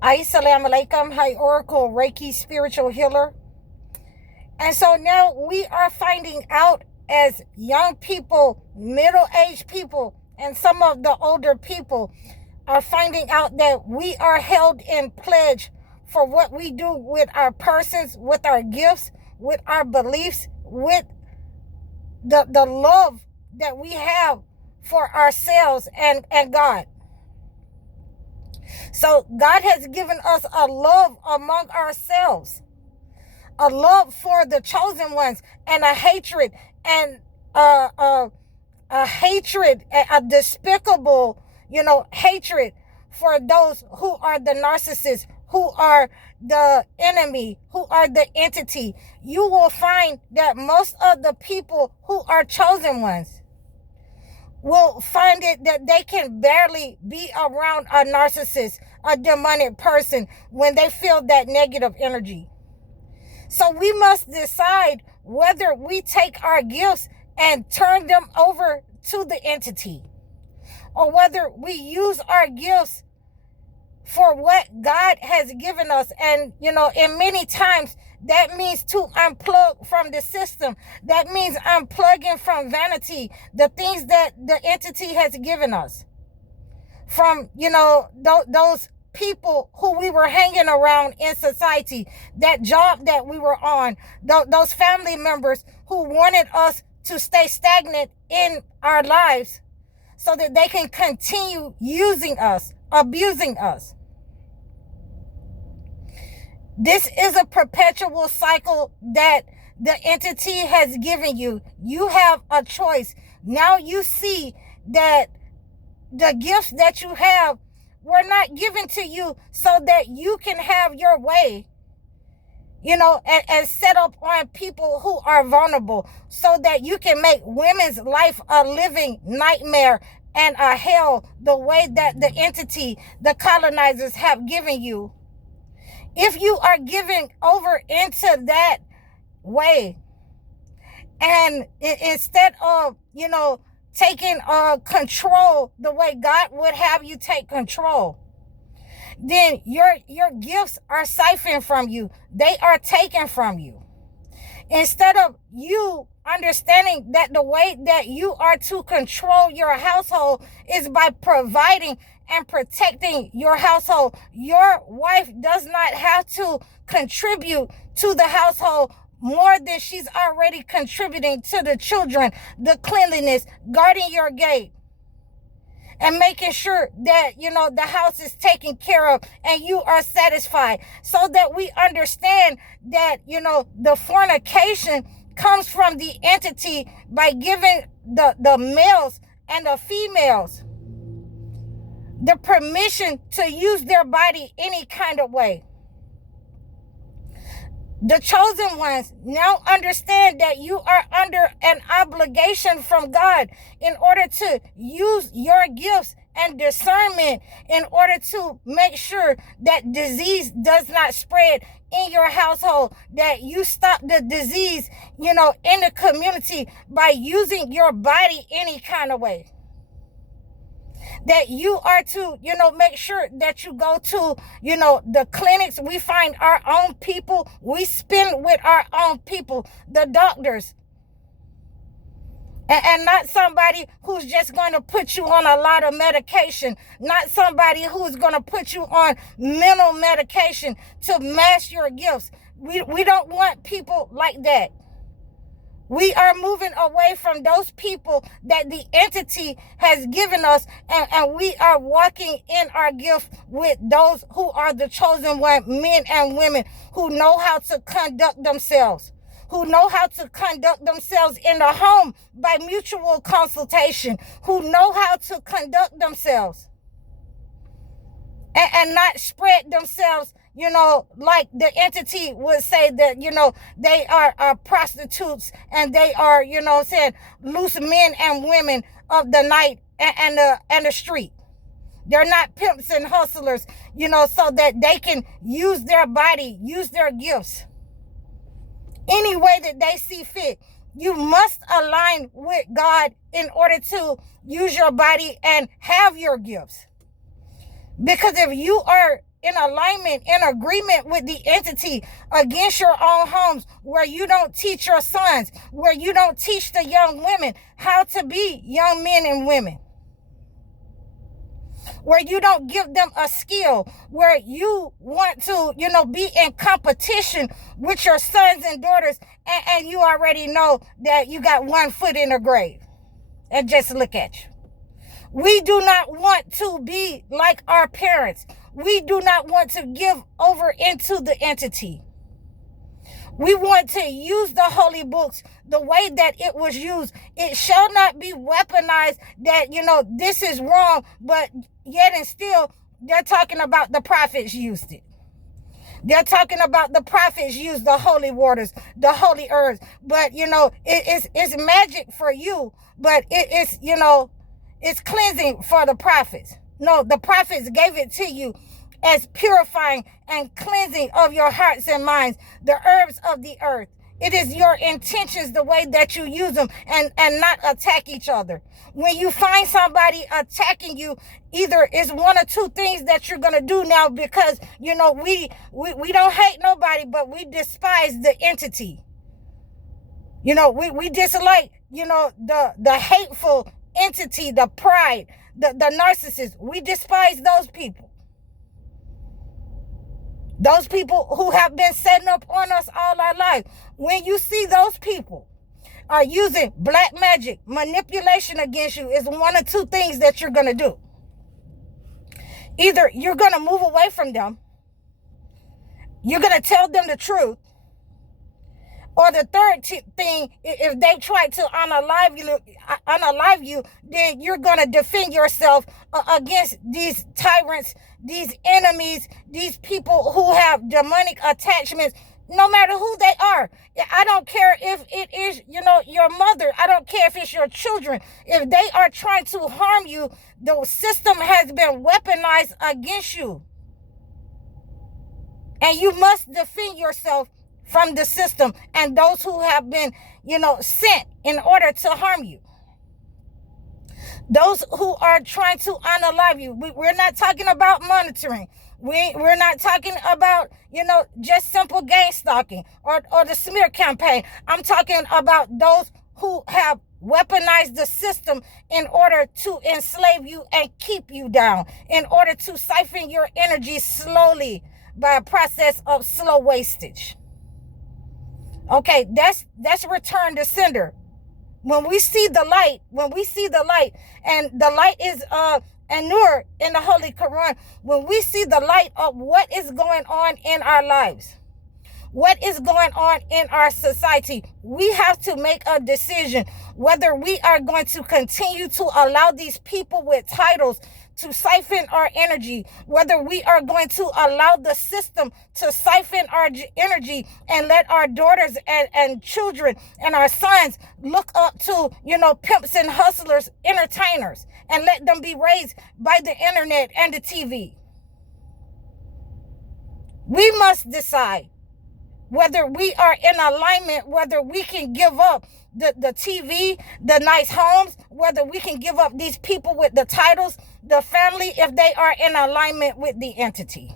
Assalamu alaikum. Hi, Oracle, Reiki, spiritual healer. And so now we are finding out as young people, middle-aged people, and some of the older people are finding out that we are held in pledge for what we do with our persons, with our gifts, with our beliefs, with the love that we have for ourselves and God. So God has given us a love among ourselves, a love for the chosen ones, and a hatred and a hatred, a despicable, hatred for those who are the narcissists, who are the enemy, who are the entity. You will find that most of the people who are chosen ones will find it that they can barely be around a narcissist, a demonic person, when they feel that negative energy. So we must decide whether we take our gifts and turn them over to the entity, or whether we use our gifts for what God has given us. And, in many times, that means to unplug from the system. That means unplugging from vanity, the things that the entity has given us. From, those people who we were hanging around in society, that job that we were on, those family members who wanted us to stay stagnant in our lives so that they can continue using us, abusing us. This is a perpetual cycle that the entity has given you. You have a choice. Now you see that the gifts that you have were not given to you so that you can have your way, and set up on people who are vulnerable so that you can make women's life a living nightmare and a hell, the way that the entity, the colonizers, have given you. If you are giving over into that way, and instead of, taking control the way God would have you take control, then your gifts are siphoned from you. They are taken from you. Instead of you understanding that the way that you are to control your household is by providing and protecting your household. Your wife does not have to contribute to the household more than she's already contributing to the children, the cleanliness, guarding your gate, and making sure that, the house is taken care of and you are satisfied. So that we understand that, the fornication comes from the entity by giving the males and the females the permission to use their body any kind of way. The chosen ones now understand that you are under an obligation from God in order to use your gifts and discernment in order to make sure that disease does not spread in your household, that you stop the disease, in the community by using your body any kind of way. That you are to, make sure that you go to, the clinics. We find our own people. We spend with our own people, the doctors. And not somebody who's just going to put you on a lot of medication. Not somebody who's going to put you on mental medication to mask your gifts. We don't want people like that. We are moving away from those people that the entity has given us, and we are walking in our gift with those who are the chosen one, men and women who know how to conduct themselves, who know how to conduct themselves in the home by mutual consultation, who know how to conduct themselves and not spread themselves, like the entity would say that, they are prostitutes and they are, loose men and women of the night and the street. They're not pimps and hustlers, so that they can use their body, use their gifts any way that they see fit. You must align with God in order to use your body and have your gifts. Because if you are in alignment, in agreement with the entity against your own homes, where you don't teach your sons, where you don't teach the young women how to be young men and women, where you don't give them a skill, where you want to, be in competition with your sons and daughters, and you already know that you got one foot in the grave. And just look at you. We do not want to be like our parents. We do not want to give over into the entity. We want to use the holy books the way that it was used. It shall not be weaponized that, this is wrong, but yet and still, they're talking about the prophets used it. They're talking about the prophets used the holy waters, the holy herbs. But, it's magic for you, but it's cleansing for the prophets. No, the prophets gave it to you as purifying and cleansing of your hearts and minds, the herbs of the earth. It is your intentions, the way that you use them, and not attack each other. When you find somebody attacking you, either it's one or two things that you're going to do now, because, we don't hate nobody, but we despise the entity. We dislike, the hateful entity, the pride, the narcissist. We despise those people. Those people who have been setting up on us all our life. When you see those people are using black magic, manipulation against you, is one or two things that you're going to do. Either you're going to move away from them, you're going to tell them the truth, or the third thing, if they try to unalive you, then you're going to defend yourself against these tyrants, these enemies, these people who have demonic attachments, no matter who they are. I don't care if it is, your mother. I don't care if it's your children. If they are trying to harm you, the system has been weaponized against you. And you must defend yourself from the system and those who have been, sent in order to harm you. Those who are trying to unalive you. We're not talking about monitoring. We're not talking about, just simple gang stalking or the smear campaign. I'm talking about those who have weaponized the system in order to enslave you and keep you down, in order to siphon your energy slowly by a process of slow wastage. Okay, that's return to sender. When we see the light, and the light is Anur in the Holy Quran, when we see the light of what is going on in our lives, what is going on in our society, we have to make a decision whether we are going to continue to allow these people with titles to siphon our energy, whether we are going to allow the system to siphon our energy and let our daughters and children and our sons look up to, pimps and hustlers, entertainers, and let them be raised by the internet and the TV. We must decide whether we are in alignment, whether we can give up the TV, the nice homes, whether we can give up these people with the titles, the family, if they are in alignment with the entity.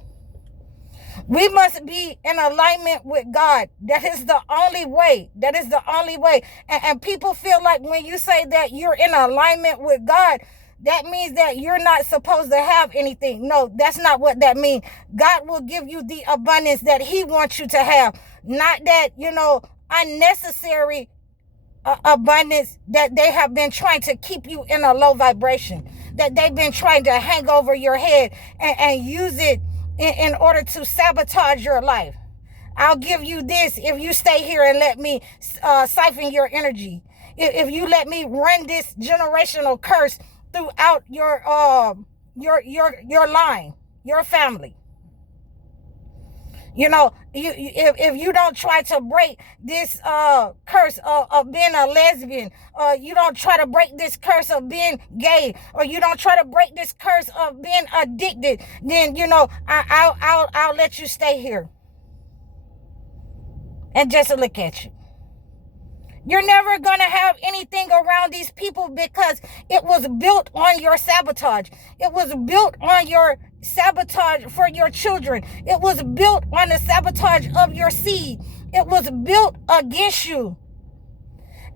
We must be in alignment with God. That is the only way. That is the only way. And people feel like when you say that you're in alignment with God, that means that you're not supposed to have anything. No, that's not what that means. God will give you the abundance that he wants you to have. Not that, unnecessary abundance that they have been trying to keep you in a low vibration, that they've been trying to hang over your head and use it in order to sabotage your life. I'll give you this if you stay here and let me siphon your energy. If you let me run this generational curse throughout your line, your family. If you don't try to break this curse of being a lesbian, you don't try to break this curse of being gay, or you don't try to break this curse of being addicted, then I'll let you stay here. And just look at you. You're never going to have anything around these people because it was built on your sabotage. It was built on your sabotage for your children. It was built on the sabotage of your seed. It was built against you.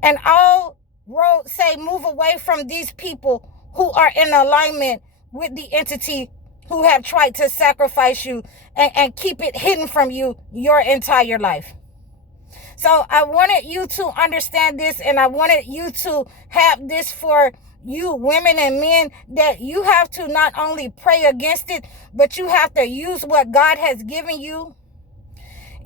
And all roads say move away from these people who are in alignment with the entity who have tried to sacrifice you and keep it hidden from you your entire life. So I wanted you to understand this, and I wanted you to have this for you women and men, that you have to not only pray against it, but you have to use what God has given you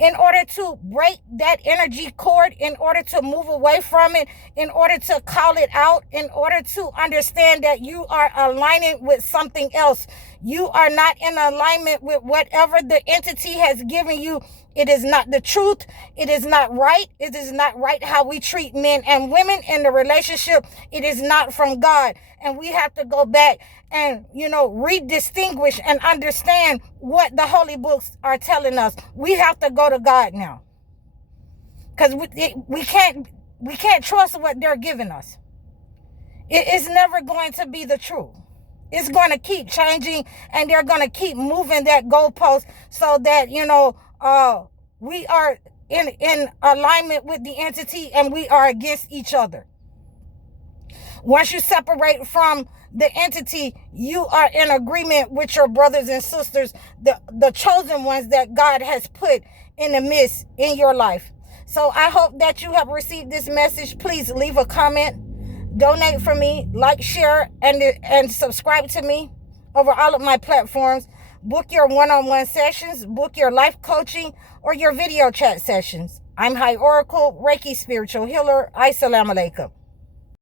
in order to break that energy cord, in order to move away from it, in order to call it out, in order to understand that you are aligning with something else. You are not in alignment with whatever the entity has given you. It is not the truth. It is not right. It is not right how we treat men and women in the relationship. It is not from God. And we have to go back and, redistinguish and understand what the holy books are telling us. We have to go to God now. Because we can't trust what they're giving us. It is never going to be the truth. It's going to keep changing, and they're going to keep moving that goalpost so that, we are in alignment with the entity and we are against each other. Once you separate from the entity, you are in agreement with your brothers and sisters, the chosen ones that God has put in the midst in your life. So I hope that you have received this message. Please leave a comment, donate for me, like, share, and subscribe to me over all of my platforms. Book your one-on-one sessions, book your life coaching, or your video chat sessions. I'm High Oracle, Reiki Spiritual Healer. Assalamu alaikum.